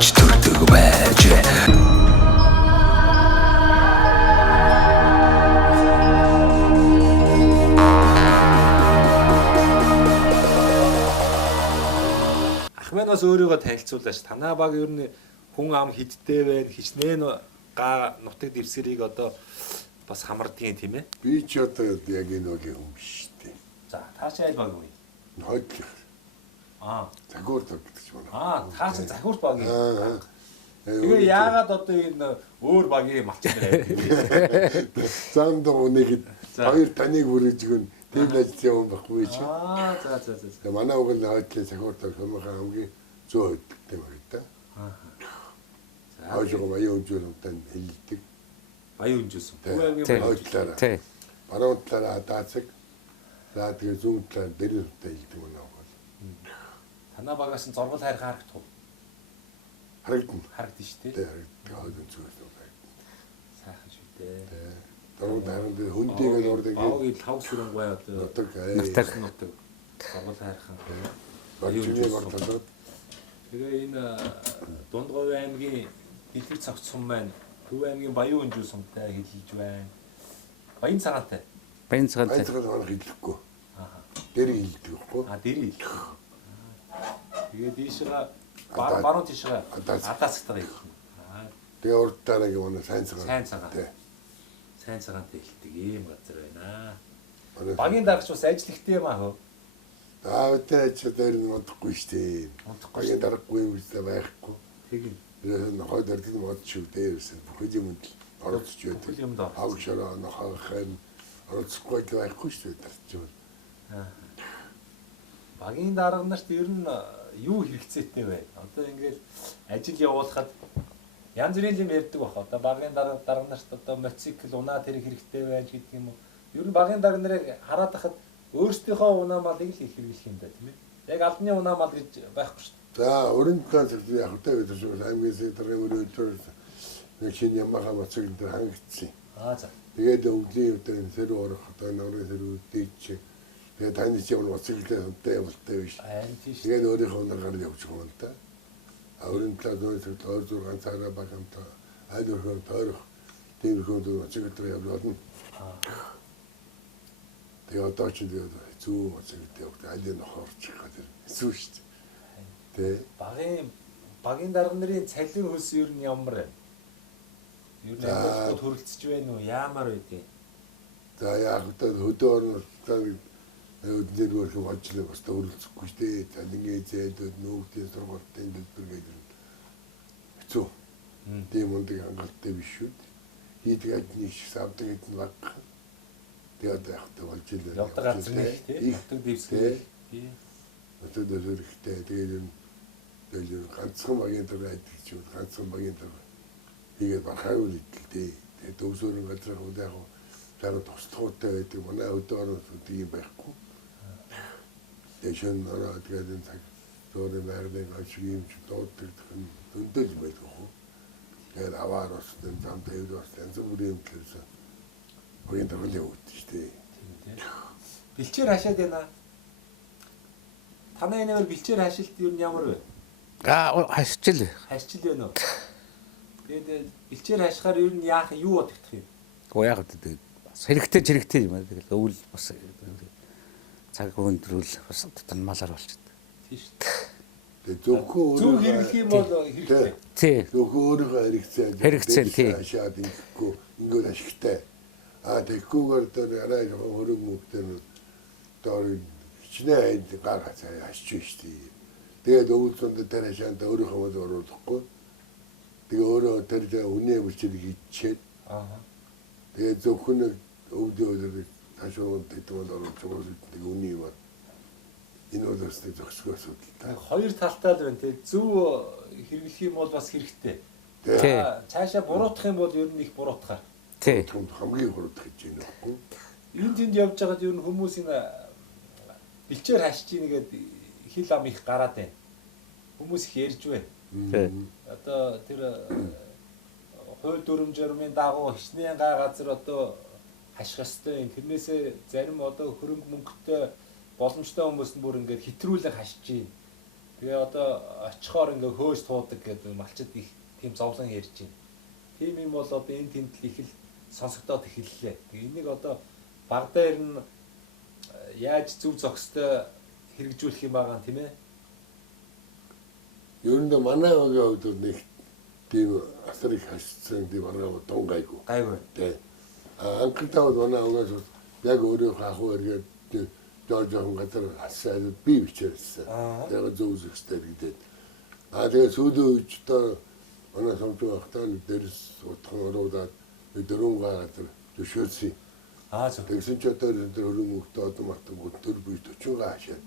гарч төрдөг байж. Ахманаас өөрийгөө танилцуулаач. Танаа баг ер нь хүн ам хидтэй байна. Хичнээн га нутаг дэвсгэрийг одоо бас хамардгийн тийм ээ. Би ч одоо яг энэ үеийн хүн биш дээ. За таашаа аль баг вэ? Хойдлох. Загвар тогтчих байна. Таашаа захиурт баг юм. Тэгээ яагаад одоо энэ өөр багийн малчин байна? Зам дооныхэд хоёр таныг бүрэж гэн тийм ажил юм баггүй чи. За. Манай уган хойдлын загвар тогтох хамгийн зөө хөдөлтэй байна да. Хойжоо маяг өнжөөрөнтэй хэлдэг. Баян өнжөөсөн. Хойдлаараа. Баруун талаараа даацаг. За тэгээ зүүн талаар дэрэлтэй хэлдэг манай уган. Танаа багаас нь зургал хайр харагдах уу? Харагдана. Харагдана шүү дээ. Тэ харагддаг. Хойдон зүгээс харагдана. Сайхан шүү дээ. Тэ. Дөрөв дараагийн хүндийг нь урдаг. Багийн хавс сүрэнгуй одоо нутаг нутаг. Зургал хайрхан. Баян болоод. Тэгээ энэ Дундговь аймгийн дэлгэр цогцсон маань Төв аймгийн Баян өнжөө сумтай хэлж байна. Баян цагаантай. Баян цагаантай хэлэхгүй. Дэр хэлдэг байхгүй. Дэр хэлдэг. Тэгээ дийшээ баруун тишээ адаацтай хэлнэ. Тэгээ урд дараагийн манай сайн цагаан. Сайн цагаантай хэлдэг ийм газар байна. Багийн дарагч бас ажил ихтэй юм аа. Тэ ч дээр нь модохгүй штэ. Багийн дараггүй юм үстэй байхгүй. Тэгин. Энэ хойд дэрдэн мод шүү дээ. Бүх юмд оролцож байдаг. Хавшараа нохойхон оролцохгүй байхгүй штэ дарч байна. Багийн дарга нарт ер нь юу хэрэгцээтэй вэ? Одоо ингээд ажил явуулахад янз бүрийн юм ярьдаг бах. Одоо багийн дарга нарт одоо мотоцикл унаа тэр хэрэгтэй байж гэдэг юм уу? Ер нь багийн дарга нарыг хараад хахад өөрсдийнхөө унаа малыг л их хэрэглэх юм да тийм ээ. Яг албаны унаа мал гэж байхгүй шүү дээ. За өрөнд цаас яг хөтэй гэдэг шиг аймгийн секретарын өрөөндөр нэг шинэ Ямаха мотоцикл дээр хангагдсан. За. Тэгээд өвлийн өдөр энэ сэр орох одоо нурын сэр үүдээч. Тэгээд таны чи ямар мотоциклээ хамтаа явуултай биш. Тэгээд өөрийнхөө унаагаар явж байгаа юм да. Өрөнд цаас нөөцөд 26 цагаар баг хамтаа айдөрхөө тойрох тиймэрхүү мотоцикл дээр явуулна. Тэгээ одоо ч тэгээд зүү мотоциклтэй явах айлын нохорчих гэдэг хэцүү шүү дээ. Тэ. Багийн дарга нарын цалин хөлс ер нь ямар вэ? Ер нь ambulance төрөлцөж байна уу? Яамаар байдیں۔ За яг хөдөө орнуудаа өдөр бүрх ажиллах бас төрөлцөхгүй шүү дээ. Цалингийн зээлүүд нүүгдийн сургалтын дэлбэр гэдэг нь хэцүү. Тийм үндэг хангалттай биш шүү дээ. Хийдэг ажлыг савдаг гэдэг нь баг. Тэгээд яахтай болж илээ. Явдаг газар нэг тийм. Ихтэй дэвсгэр. Тийм. Одоо дөрөвтэй тэгээд энэ ганцхан багийн дараа байдаг ч юм ганцхан багийн дараа хийгээд бархаа үлдэлтэй. Тэгээд дөвсөрөн газар хөө яг дараа тусдагтай байдаг. Манай өдөр орнууд ийм байхгүй. Тэгээд шин ороо тэгээд энэ цаг зөөрийн байрны гачиг юм ч дууддаг дөндөл байдаг хөө. Тэгээд аваар ус энэ зам дээр ус янз бүрийн юм төлсөн. Багийн дараа л явуулдаг шүү дээ. Бэлчээр хашаад байна. Танай нээр бэлчээр хашилт юу ямар вэ? Хашчил байна уу? Тэгээд бэлчээр хашихаар ер нь яах юу бодогдох юм? Яг гэдэг хэрэгтэй юм аа. Тэгэл өвөл бас цаг өндрүүл бас танмалаар болчихдог. Тийм шүү дээ. Зөв хэрэглэх юм бол хэрэгтэй. Тий. Зөвхөн өөрийнхөө хэрэгцээ тий. Хашаад ингэхгүй ингээд ашигтай. Тэгэхгүйгээр дээр арай хөрөг мөгтөр доор хичнээн гар хацаа хашчих шүү дээ. Тэгээд өвөлцөнд дээр хашаанд өөрийнхөө мод оруулахгүй. Тэгээ өөрөө тэр үнэ бүчиг хийчихээд. Тэгээд зөвхөн өвдөөлөөр хашаанд тэтгэл оруулж тэгээ үнэ юм. Энэ бол өстэй зөксгөөс үүдэлтэй. Хоёр талтай л байна тий. Зөв хэрэглэх юм бол бас хэрэгтэй. Цаашаа буруутгах юм бол ер нь их буруутгах. Тий. Хамгийн хурдх гэж байна байхгүй. Энд тэнд явж байгаад ер нь хүмүүс энэ бэлчээр хашиж ийгээд хил ам их гараад байна. Хүмүүс их ярьж байна. Одоо тэр хууль дүрм журмын дагуу хичнээн газар одоо хаших ёстой юм. Тэрнээсээ зарим одоо хөрөнгө мөнгөтэй боломжтой хүмүүс нь бүр ингээд хэтрүүлэн хашиж байна. Тэгээ одоо очихоор ингээ хөөж туудаг гэдэг малчид их тийм зовлон ярьж байна. Тийм юм бол одоо энэ тэмдэл их л сонсогдоод эхэллээ. Тэгээ энийг одоо багадаа ер нь яаж зөв зохистой хэрэгжүүлэх юм байгаа юм тийм ээ? Ер нь манай огийн хувьд нэг тийм асар их хашсан тийм арга тун гайгүй. Гайгүй. Тэ. Анхтаа манай огоос яг өөрөө хахуу эргээд жоохон газар асаад би бичээсэн. Яг зөв зөвхөстэй гэдэг. Тэгээ сүүлийн үедээ манай самч багтаа дээрс утхан ороод дөрөв газар төшөөсөн. Зөв. Тэгсэн ч одоо өрөө мөхтөө одоо матг өдөр би 40 хаашаа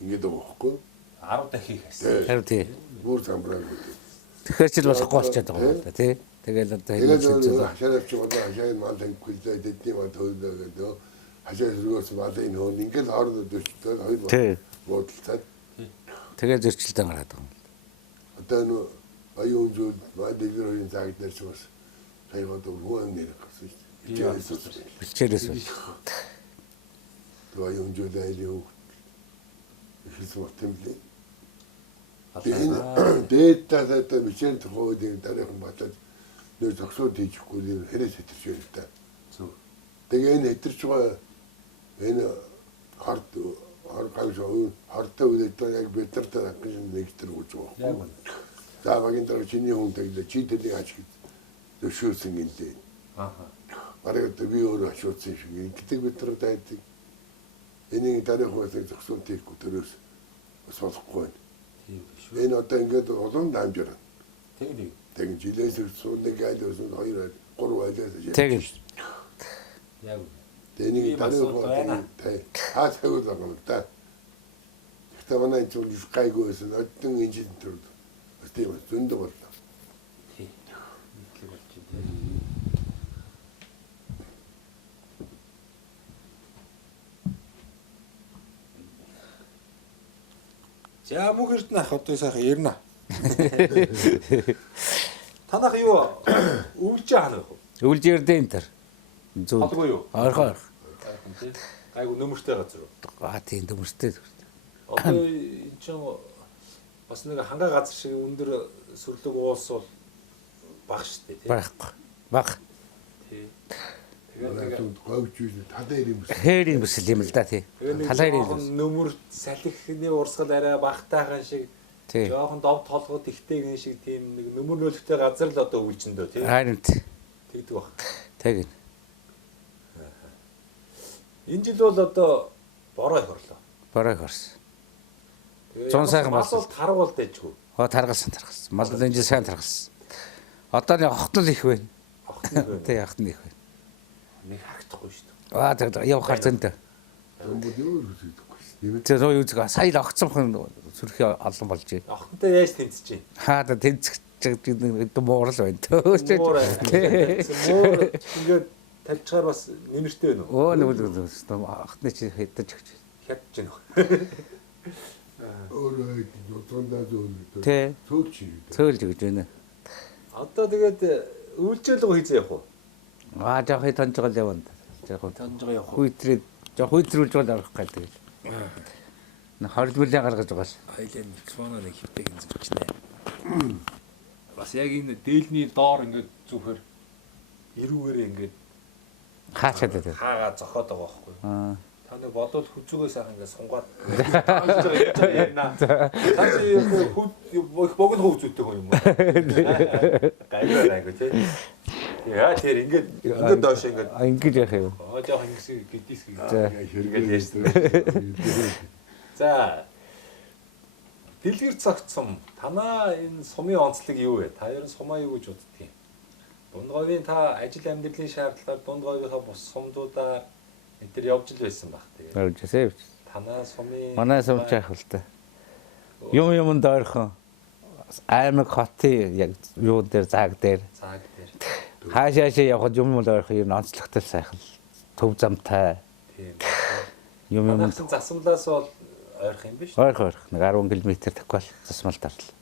ингээд байгаа байхгүй 10 дахин хийсэн. Харин тий. бүр самбраа гэдэг. Тэгэхээр ч л болохгүй болчиход байгаа юм да тий. Тэгэл одоо тэгээд хашаалч одоо хашаа мал хэлээ дэдний мал төлөө гэдэг. Хашаа зүгөөс мал энэ хөө ингээд ороод дөчтэй хоёр бодолцоод тэгээ зөрчилдөө гараад байгаа юм. одоо нөө аюун зүйл мадэлрийн цаг дээр ч бас хайваад өргөн нэр гарсан шүү дээ. Бичээрээс Тэгээ аюун зүйл айлын ихс мөртөмлээ. Дээд татаа бичээр тохиолдын дараахан батад нэр зогсоод хийхгүй нэр хэрэг хэтэрч байл та. Зөв. Тэгээ энэ хэтэрч байгаа энэ хартай үлээдээ яг бидэртэй гэж нэгтэр үүж байгаа. За багийн дараа чиний хүн тэглээ чи тэнийг аж гэж зөвшөөрсөн гэлээ. Бараг би өөрөө ашигласан шиг ингэдэг бидэр дайдаг. Энийг дараахан бас зогсоод хийхгүй төрөөс болохгүй. Энэ одоо ингээд олон дамжаар. Тэгин жилээс суулныг айлс хоёр гурав айлс яаж. Тэгин. Яг. Энийг дараахан хаатай байгаа юм да. Гэхдээ манай зүйл гайгүйсэн одон инжин төр. Тийм зөндөө боллоо. За мөнх эрдэнэ ах одоо сайхан ярина. Танах юу өвлж хаана вэ? Өвлж ярдэ энэ төр. Зөв. Алгүй юу? Орхоо. Айгу нөмөртэй газар уу? Тийм нөмөртэй. Одоо энэ чинь бас нэг хангаа газар шиг өндөр сүрлэг уулс бол баг штэ тий. Баг. Тий. Тэгээд говьч үү талаа ирэх юм. Хээр юм биш юм л да тий. Талаа ирэх. Нөмөр салхины урсгал арай багтаахан шиг жоохон дов толгой тэгтэйгэн шиг тийм нэг нөмөр нөлөгтэй газар л одоо үйлчэндөө тий. Харин тэгдэг баг. Тэгин. Энэ жил бол одоо бороо их орлоо. Бороо их орсон. Тэгээ 100 сайхан мал бол таргуул дэжгүй. Таргалсан. Мал энэ жил сайн таргалсан. Одоо нэг охтол их байна. Охтол. Тий, охтол их байна. Нэг харагдахгүй шүү дээ. Тэгээд явахаар зөндөө. Бод юу хийдэггүй шүү дээ. Тэр руу үзэг сая л огцсон хүн сүрхий олон болж байна. Охтонтой яаж тэнцэж байна? Хаа да тэнцэх муурал байна. Муур ингээд тавьчихаар бас нэмэртэй байна уу? Нэг охтны чи хэдэж өгч. Хятж байна. Өөрөө дутандаа зөвлөд. Тий. Цөөлж өгч байна. Одоо тэгээд үйлчлэл хийзээ явах уу? Жоох тонж байгаа л явна. Жоох тонж байгаа явах. Хүйтрээд жоох хүйтрүүлж бол арах гал тэгэл. Нэг 20 мөрлийн гаргаж байгаа л. Айлын микрофоноо нэг хипэг зөвчнэ. Бас яг энэ дээлний доор ингээд зүгхээр эрүүгээр ингээд хаачаад байдаг. Хаагаа зохиод байгаа байхгүй юу? Та нэг бодвол хүзүүгээ сайхан ингээд сунгаад тааж байгаа юм яана. Тааш богино хөвзүүтэй юм уу? Гайваа гэх тийм. Яа тэр ингээд доош ингээд яах юм. жоох ингэсэн гэдийс ингээд ярьсан. За дэлгэр цогцсон. Танаа энэ сумын онцлог юу вэ? Та ер нь сумаа юу гэж боддгийг? Дунд говийн та ажил амьдралын шаардлагаар дунд говийнхаа бус сумдуудаа энэ төр явж л байсан баг тэгээ. Явжсаа. Танаа сумын манай сумч яах вэ та? Юмд ойрхон аймаг хотын яг юу дээр зааг дээр. Хаашаа явахад юм бол ойрхон ер нь онцлогтой сайхан төв замтай. Тийм. Юм засамлаас бол ойрхон юм биш үү? Ойрхон нэг 10 км таквал засмал дарлаа.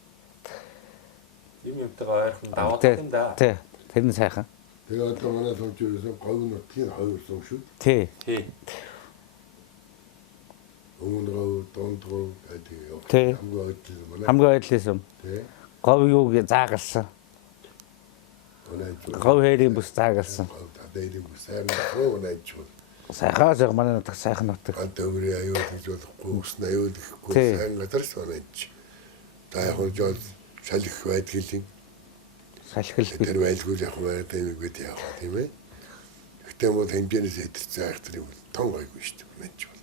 Юмтайгаа ойрхон даваад юм да. Тий. Тэр нь сайхан. Тэгээ одоо манай сумч ерөөсөө говь нутгийн хоёр сум шүү. Тий. Өмнө дундгоо Тий. Хамгийн ойдлын. Тий. Гов юуг заагалсан. Гов хэрийн бүс заагалсан. Дэйрийн бүс сайн гонайч. Сайхаас манай нутаг сайхан нутаг. Антөври аюул гэж болохгүй, өснө аюул гэхгүй сайн газар сонооч. Та яг жоо салхи байдгийн. Салхил. Тэр байлгүй яг байдаг юм гээд яах тийм ээ. Гэтэ мод хэмжээнээс хэдэрсэн айхтар юм тон гойгүй шүү дээ. Мэнч бол.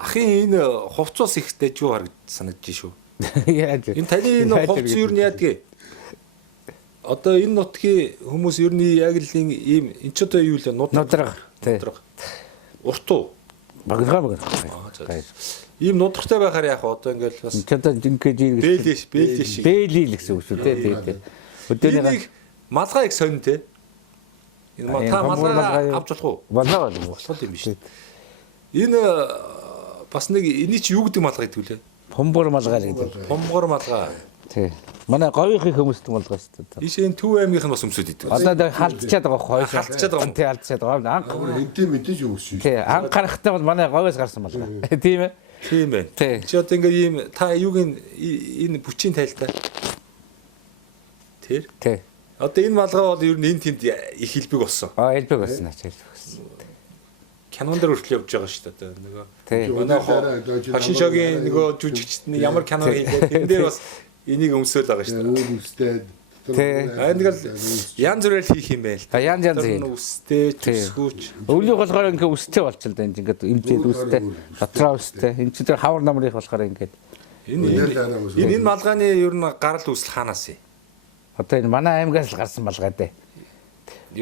Ахын энэ хувцас их дэжгүй харагд санагдаж шүү. Яаж. Энэ таны энэ хувцас юу нь яадгийг? Одоо энэ нутгийн хүмүүс ер нь яг л ийм эн ч одоо юу л нудраг. Урт уу? Багнгаа. Ийм нудрагтай байхаар яах вэ? Одоо ингээл бас ч одоо ингэж бээлил гэсэн үг шүү дээ. Өдөөний малгай их сонь те. Энэ та малгай авч болох уу? Болох юм биш. Энэ бас нэг эний чи юу гэдэг малгай гэдэг вүлээ? Помбор малгай гэдэг. Помбор малгай. Тий. Манай говийнхын хүмүүст малгай шүү дээ. Ийш энэ Төв аймгийнх нь бас өмсөд идэв. Одоо халдчаад байгаа хойш. Халдчаад байгаа юм. Тий, халдчаад байгаа. Анх хэдий мэдээж өмсөж шүү. Тий, анх гарахтаа бол манай говьоос гарсан малгай. Тийм ээ. Тийм ээ. Чи одоо ингээд ийм та юуг энэ бүчийн тайлтай. Тэр? Тий. Одоо энэ малгай бол ер нь энэ тэнд их хэлбэг болсон. Хэлбэг болсон аач хэлбэг болсон. Кинон дээр хүртэл явж байгаа шүү дээ. Нөгөө Тий. Хашин шогийн нөгөө жүжигчд нь ямар кино хийлээ. Тэн дээр бас энийг өмсөөл байгаа шүү дээ. Үстэй. Ингээл янз бүрээр хийх юм байл. Янз янз. Үстэй, төсгүүч. Өвлөх болохоор ингээ үстэй болчихлоо да ингээд имжээд үстэй. Дотроо үстэй. Энд чинь тэр хавар намрын болохоор ингээд. Энэ малгайны ер нь гарал үүсэл хаанаас юм? Одоо энэ манай аймгаас л гарсан малгай дээ.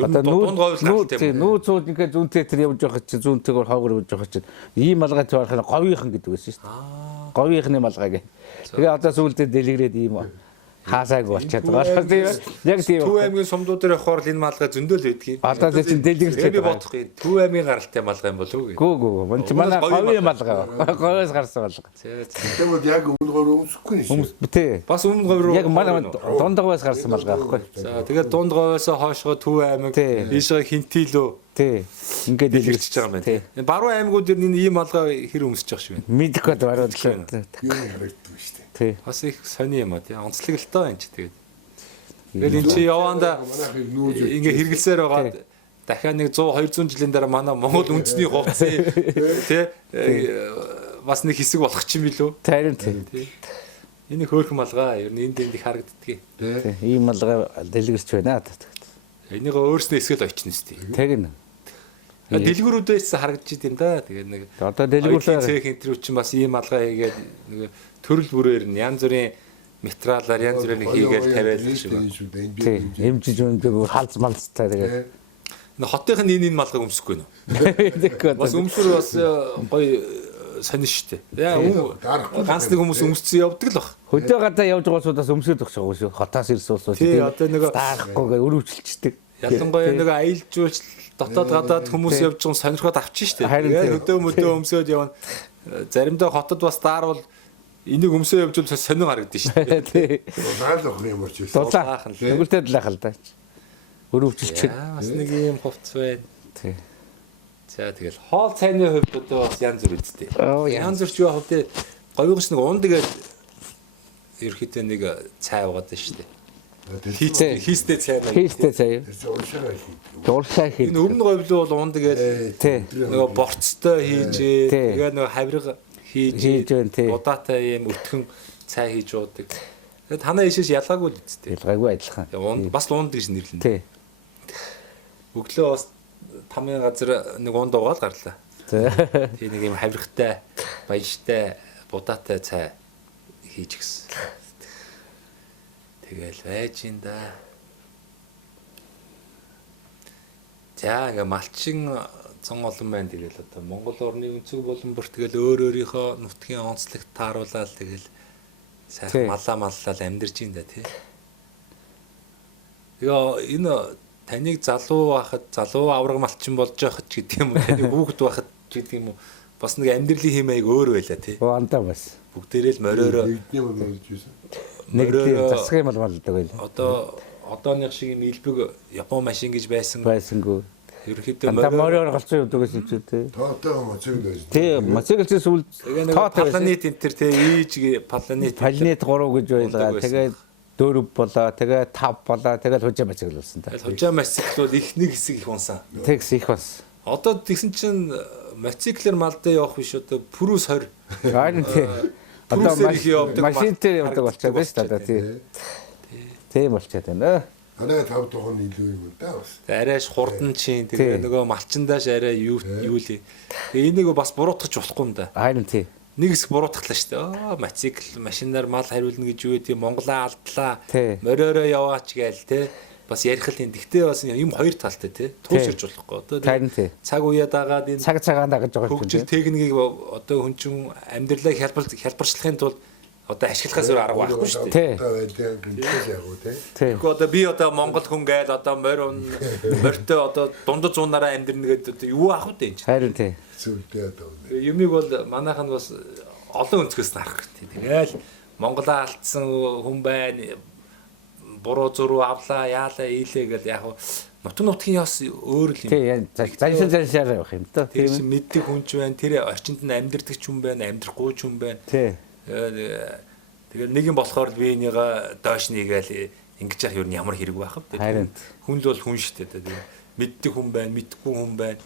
Одоо нүүц зүүн ингээ зүүнтэй тэр явж байгаа чинь зүүнтэйгээр хоогор явж байгаа чинь ийм малгай тэр говийнхан гэдэг байсан шүү дээ. Говийнхны малгай гэ. Тэгээ одоо сүүлдээ дэлгэрээд ийм хаасааг болчиход байгаа тийм ээ. Яг тийм. Төв аймгийн сумдууд дээр явахаар л энэ малгай зөндөл байдгийг. Одоо тэр чинь дэлгэрчээд би бодохгүй. Төв аймгийн гаралтай малгай юм болов уу гэ. Гүү. Мөн чи манай говийн малгай. Говьоос гарсан малгай. Тэгээд яг өмнө гоор өмсөхгүй шүү. Тий. Бас өмнө говь руу. Яг манай дунд говьоос гарсан малгай байхгүй. За тэгээд дунд говьоос хоошгоо Төв аймаг ийшээ хинтилөө. Тий. Ингээд дэлгэрчж байгаа юм байна. Энэ баруун аймагуд дэр энэ ийм малгай хэр өмсөж байгаа шүү вэ? Мэдхгүй баруун гэлээ. Юу харагддаг шүү дээ. Тий. Бас их сони юм аа тий. Онцлог л тоо энэ ч тэгээд. Тэгэл эн чи яванда ингээ хэрэгэлсээр байгаа дахиад нэг 100 200 жилийн дараа манай Монгол үндэсний хувцсыг тий бас нэг хэсэг болох ч юм билүү? Харин тий. Энэ хөөрхөн малгай ер нь энд их харагддгийг. Тий. Ийм малгай дэлгэрч байна. Энийг өөрснөө эсгэл очно сте. Тэг нэ. Дэлгүүрүүдээс харагдаж идэм да. Тэгээд нэг одоо дэлгүүрээ цех энтрүү чинь бас ийм малгай хийгээд нэг төрөл бүрээр нь янз бүрийн материалаар янз бүрийн хийгээд тавиад шүү дээ. Эмжиж өндөг халз малцтай тэгээд. Нэг хотынх нь энэ малгайг өмсөхгүй нөө. Бас өмсөр бас гоё сонин штэ. Ганц нэг хүмүүс өмсцэн явдаг л баг. Хөдөө гадаа явж байгаа улсуудаас өмсөд өгч байгаа шүү. Хотоос ирсэн улсууд. Тий, одоо нэг даахгүйгээ өрөвчлцдэг. Ялангуяа нэг аялжуулж дотоод гадаад хүмүүс явж байгаа сонирхоод авчих штэ. Тэгээд хөдөө мөдөө өмсөд явна. Заримдаа хотод бас даарвал энийг өмсөө явж бол сонин харагдаж штэ. Тий. Заалах юм орч ирсэн. Дулаахан л. Нүгэлтэй дулаахан л да. Өрөвчлч. Бас нэг юм хувцс байна. Тий. За тэгэл хоол цайны хувьд одоо бас янз бүр үсттэй. Янз бүр ч юу хавтаа говьгоос нэг ун тэгээд ерөөхдөө нэг цай угаад байна штэ. Хийстэй цай. Хийстэй цай. Дуршаа хий. Энэ өмнө говьлуу бол ун тэгээд нөгөө борцтой хийж тэгээд нөгөө хавирга хийж удаатай юм өтгөн цай хийж уудаг. Тэгээд танаа ишээс ялгаагүй л үсттэй. Ялгаагүй адилхан. Бас унд гэж нэрлэнэ. Тий. Өглөө бас тамийн газар нэг унд уугаад гарлаа. Тий нэг юм хавиргатай, баяжтай, будаатай цай хийж гисэн. Тэгэл байж ин да. За ингээ малчин цон олон байна тэгэл одоо Монгол орны өнцөг боломбор тэгэл өөрийнхөө нутгийн онцлогт тааруулаад тэгэл сайхан маллал амьдарч ин да тий. Яа энэ таныг залуу авраг малчин болж байхад ч гэдэг юм уу таныг хүүхэд байхад ч гэдэг юм уу бас нэг амьдралын хэмээг өөр байлаа тий. Андаа бас. Бүгдээрээ л мориороо нэг засгийн малдаг байл. Одооных шиг юм илбэг Япон машин гэж байсангүй. ерөнхийдөө мороор голцоо явдаг гэсэн ч тий. Тоотой мотоцикл байж. Тий, мотоциклээс үл планет энэ төр тий ээж планет 3 гэж байлгаа. Тэгээд 4 болоо, тэгээд 5 болоо, тэгээд хужаа мотоцикл болсон та. Хужаа мотоцикл бол их нэг хэсэг их унсан. Тэгс их бас. Одоо тэгсэн чинь мотоциклэр малдаа явах биш одоо пүрүс 20. Харин тий. Одоо машинтэй явдаг болчиход байна шүү дээ тий. Тийм болчиход байна. Арай 5 тухайн илүү юм да бас. Арайш хурдан чин тэгээ нөгөө малчиндааш арай юу лээ. Тэгээ энийг бас буруутгах болохгүй юм да. Харин тий. Нэг хэсэг буруутглаа шүү дээ. Мотоцикл машинаар мал хариулна гэж юу тийм Монголоо алдлаа. Мориороо яваач гээл те. Бас ярих л юм. Гэхдээ бас юм хоёр талтай те. Тууширч болохгүй. Одоо цаг уяа дагаад энэ цагаан дагаж байгаа юм. Хөгжил техникийг одоо хүн чинь амьдралаа хялбарчлахын тулд одоо ашиглахаас өөр арга байхгүй шүү дээ. Одоо байлаа гинцээс яг уу те. Тэгэхгүй одоо би одоо Монгол хүн гээл одоо морьтой одоо дундад зуунаараа амьдрна гэдэг одоо юу ах вэ энэ. Харин тий. Зүйлтэй одоо. Юмыг бол манайх нь бас олон өнцгөөс нь харах гэдэг. Тэгэл Монголоо алдсан хүн байна. Буруу зуруу авлаа, яалаа, ийлээ гэл яг нутгийн яс өөр л юм. Тий, заншаар явах юм да. Тэр чинь мэддэг хүн ч байна, тэр орчинд нь амьдардаг ч хүн байна, амьдрахгүй ч хүн байна. Тий. Тэгээд нэг юм болохоор би энийгээ доош нэгээл ингэж яах юу ямар хэрэг байх вэ? Хүн л бол хүн шүү дээ. Тэгээд мэддэг хүн байна, мэдхгүй хүн байна.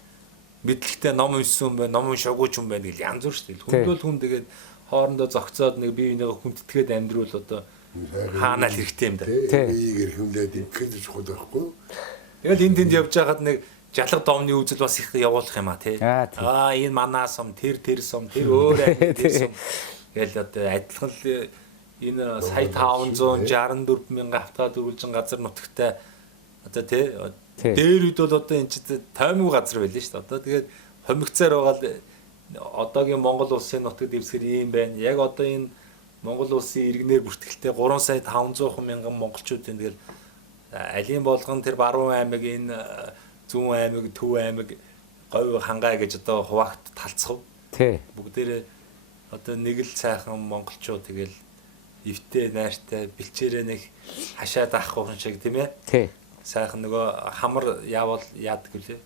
Мэдлэгтэй ном уншсан хүн байна, ном уншаагүй ч хүн байна гэл янз бүр шүү дээ. Хүн бол хүн тэгээд хоорондоо зогцоод нэг бие бинийгээ хүндэтгээд амьдруул одоо хаанаа л хэрэгтэй юм да. Ийгэр хүмлээд ингэх чухал байхгүй. Тэгэл энд тэнд явж байгаад нэг жалга домны үзэл бас их явуулах юм а тий. Энэ манаа сум тэр сум тэр өөр тэр сум гэл одоо адилхан л энэ сая 564,000 автаа дөрвөлжин газар нутагтай одоо тий дээр үед бол одоо энэ ч таймуу газар байлаа шүү дээ. Одоо тэгээд хомигцаар байгаа л одоогийн Монгол улсын нутагт дэвсгэр юм байна. Яг одоо энэ Монгол улсын иргэнээр бүртгэлтэй 3 сая 500,000 монголчуудын тэгэл алийн болгон тэр баруун аймаг энэ зүүн аймаг төв аймаг говь хангай гэж одоо хуваагт талцах. Тий. Бүгдээрээ одоо нэг л сайхан монголчууд тэгэл эвтэй найртай бэлчээрээ нэг хашаад авах хүн шиг тийм ээ. Тий. Сайхан нөгөө хамар яавал яадаг үлээ.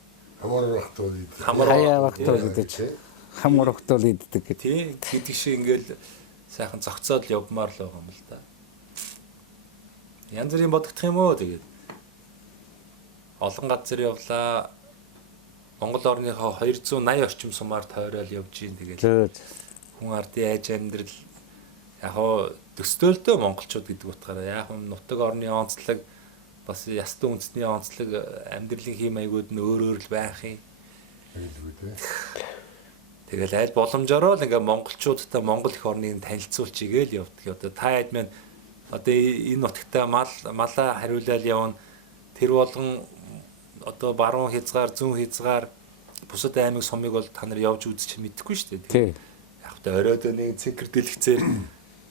Хамар багтуул идэх. Хаяа багтуул идэх. Хамар багтуул иддэг гэдэг. Тий. Гэдэг шиг ингээл сайхан зогцоод явмаар л байгаа юм л да. Янз бүрийн бодогдох юм уу тэгээд. Олон газар явлаа. Монгол орныхоо 280 орчим сумаар тойрол явж ийн тэгээд. Хүн ардын айж амьдрал яг хоо төстөөлтөө монголчууд гэдэг утгаараа яг нутаг орны онцлог бас ястан үндэсний онцлог амьдралын хэм маягууд нь өөр л байх юм. Тэгэл аль боломжоор л ингээ монголчуудтай Монгол их орныг танилцуулчих гээл явдаг. Одоо та хэд маань одоо энэ нутагтаа малаа хариулаад явна. Тэр болгон одоо баруун хязгаар, зүүн хязгаар бусад аймаг сумыг бол та нар явж үзчих мэдэхгүй шүү дээ. Тий. Яг та оройд нэг цэнхэр дэлгэцээр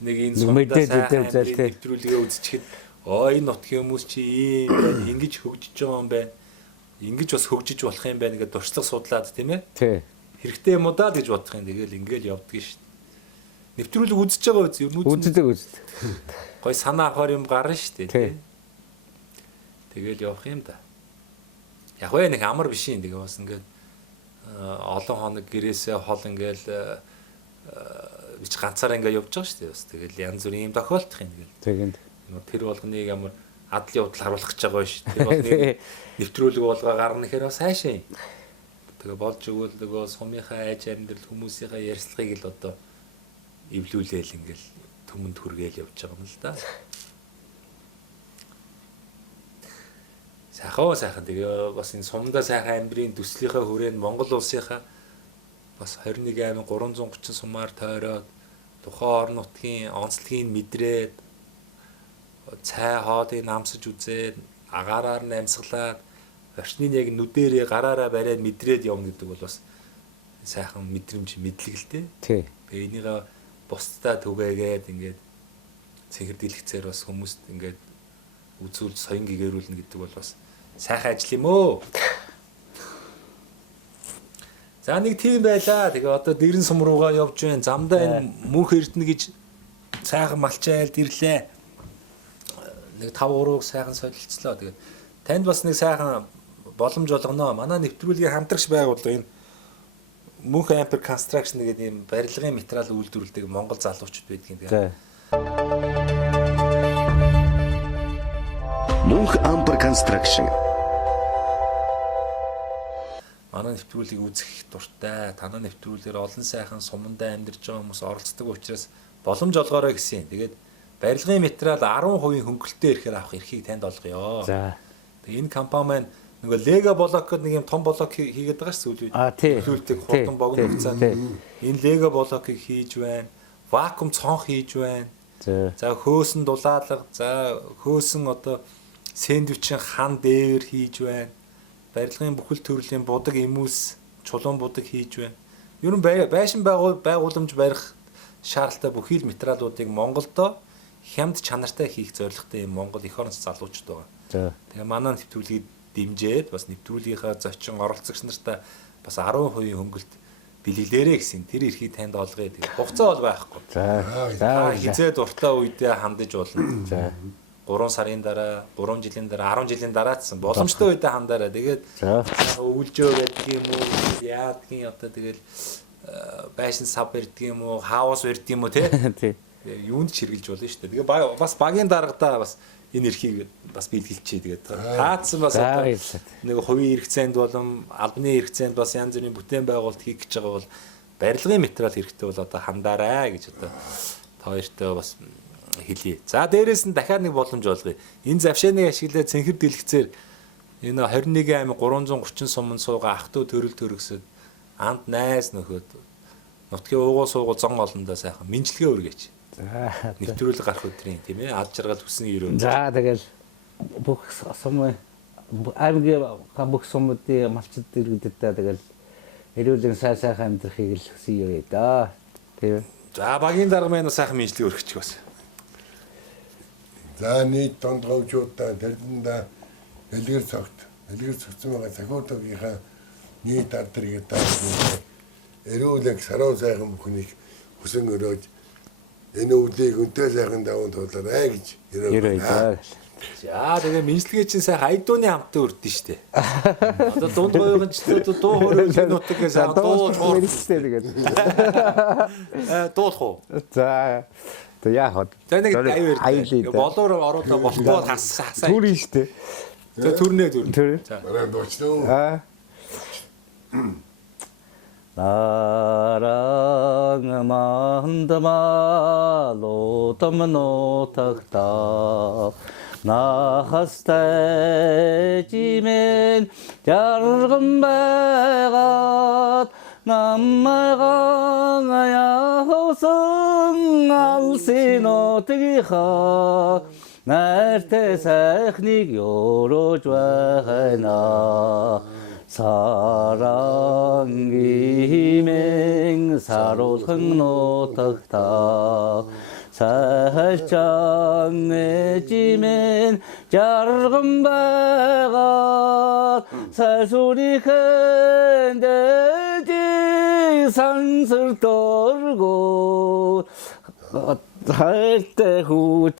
нэг энэ сумдаа сайхан нэвтрүүлгээ үзчихэд энэ нутгийн хүмүүс чи ийм байна, ингэж хөгжиж байгаа юм байна. Ингэж бас хөгжиж болох юм байна гэдэг дуршлаг судлаад тийм ээ. Тий. Хэрэгтэй юм уу даа гэж бодох юм. Тэгэл ингээл явдаг шин. Нэвтрүүлэг үзэж байгаа үз. Ер нь үздэг. Гой санаа авахар юм гарна шүү дээ. Тэгэл явах юм да. Яг вэ нэг амар биш юм. Тэгээ бас ингээд олон хоног гэрээсээ хол ингээл бич ганцаараа ингээд явж байгаа шүү дээ. Бас тэгэл янз бүрийн юм тохиолдох юм тэгэл. Тэгэнд. Тэр болгоныг ямар адал явдал харуулах гэж байгаа шүү. Тэр болгоныг нэвтрүүлэг болгоо гарна гэхээр бас хайшаа юм. Тэгээ болж өгвөл нөгөө сумынхаа айж амьдрал хүмүүсийнхаа ярьцлагыг л одоо эвлүүлээл ингээл төмөнд хүргээл явж байгаа юм л да. Сайхан тэгээ бас энэ сумдаа сайхан амьдрын төслийнхаа хүрээнд Монгол улсынхаа бас 21 аймаг 330 сумаар тойроод тухайн орон нутгийн онцлогийг мэдрээд цай хоодыг намсаж үзээд агаараар нь амьсгалаад орчныг яг нүдэрээ гараараа бариад мэдрээд явна гэдэг бол бас сайхан мэдрэмж мэдлэгэлтэй. Тий. Тэгээ энийгээ бусдаа түгээгээд ингээд цэнхэр дэлгэцээр бас хүмүүст ингээд үзүүлж соён гэгэрүүлнэ гэдэг бол бас сайхан ажил юм өө. За нэг тийм байлаа. Тэгээ одоо дэрэн сум руугаа явж байна. Замдаа энэ мөнх эрдэнэ гэж сайхан малчаалд ирлээ. Нэг 5 урууг сайхан солилцлоо. Тэгээ танд бас нэг сайхан боломж олгоно. Манай нэвтрүүлгийн хамтрагч байгууллага энэ Мөнх Ампер Construction гэдэг ийм барилгын материал үйлдвэрлэдэг Монгол залуучууд байдгийн. За. Мөнх Ампер Construction. Манай нэвтрүүлгийг үзэх дуртай, танай нэвтрүүлгээр олон сайхан сумандаа амьдарч байгаа хүмүүс оролцдог учраас боломж олгоорой гэсэн. Тэгээд барилгын материал 10% хөнгөлөлтөөр ирэхээр авах эрхийг танд олгоё. За. Тэгээд энэ компани маань нөгөө Лего блок гэдэг нэг юм том блок хийгээд байгаа шүү дээ. Тий. Төлөвлөлтийг хурдан богино хугацаанд энэ Лего блокийг хийж байна. Вакуум цонх хийж байна. За хөөсөн дулаалга, за хөөсөн одоо сэндвичийн хан дээвэр хийж байна. Барилгын бүхэл төрлийн будаг эмүүс, чулуун будаг хийж байна. Ер нь байшин байгууламж барих шаардлагатай бүхий л материалуудыг Монголдо хямд чанартай хийх зорилготой юм Монгол эх оронд залуучууд байгаа. За. Тэгээ манай нэвтрүүлгийг дэмжээд бас нэвтрүүлгийнхаа зочин оролцогч нартай бас 10% хөнгөлт бэлгэлээрэ гэсэн тэр эрхийг танд олгоё. Тэгээ хугацаа бол байхгүй. За хизээ дуртай үедээ хандаж болно. За. 3 сарын дараа, 3 жилийн дараа, 10 жилийн дараацсан боломжтой үедээ хандаараа. Тэгээд өвлжөө гэдэг юм уу, яадгийн одоо тэгэл байшин сав барьдаг юм уу, хаус барьдаг юм уу тий. Юунд ч хэрглэж болно шүү дээ. Тэгээ бас багийн даргадаа бас энэ эрхийг бас биелгэлчээ. Тэгээд таацсан бас одоо нэг хувийн хэрэгцээнд болон албаны хэрэгцээнд бас янз бүрийн бүтээн байгуулалт хийх гэж байгаа бол барилгын материал хэрэгтэй бол одоо хандаарай гэж одоо хоёртой бас хэлье. За дээрээс нь дахиад нэг боломж олгоё. Энэ завшааныг ашиглаад цэнхэр дэлгэцээр энэ 21 аймаг 330 суманд суугаа ах トゥ төрөл төрөсөд анд найз нөхөд нутгийн уугуул суугуул зон олондоо сайхан мэнчилгээ өргөөч. За нэвтрүүлэг гарах өдрийн тийм ээ ад жаргал хүссэн өрөө. За тэгэл бүх сум аймгийн бүх сумуудын малчид иргэдэд тэгэл эрүүл сайхан амьдрахыг л хүсье да. Тийм. За багийн дарга маань сайхан мэнчилгээ өргөчих бас. За нийт тонцоогчуудаа тэрдэндээ элгэр цогцсон байгаа захиудагийнхаа нийт ардрыг даасан эрүүлэг саруу сайхан бүхнийг хүсэн өрөөж энэ өвлийг өнтэй сайхан даван туулаарай гэж ерөөе. За тэгээ мэнчилгээ чинь сайхан айдууны хамтаа өрдөн штэ. Одоо дунд гоёгын ч дуу хөрөгийн нутгийн сайхан дуу мэрэгчтэй тэгээд. Дуулах уу? За яахад. За нэг аюул болоор оруулаа болтоо хасаа. Түр нь штэ. За түрнээ. За бараа дуучлаа. 나랑 만담아 로담노 탁다 나하스테지멘 야르금 배가 남마가야 호성 알시노 뜨기하 날때 사익 요로좌나 사랑이맹 사로 흥노탁다 살짝 내지면 작은 배가 살소리 흔들지 산슬 떨고 할 때 후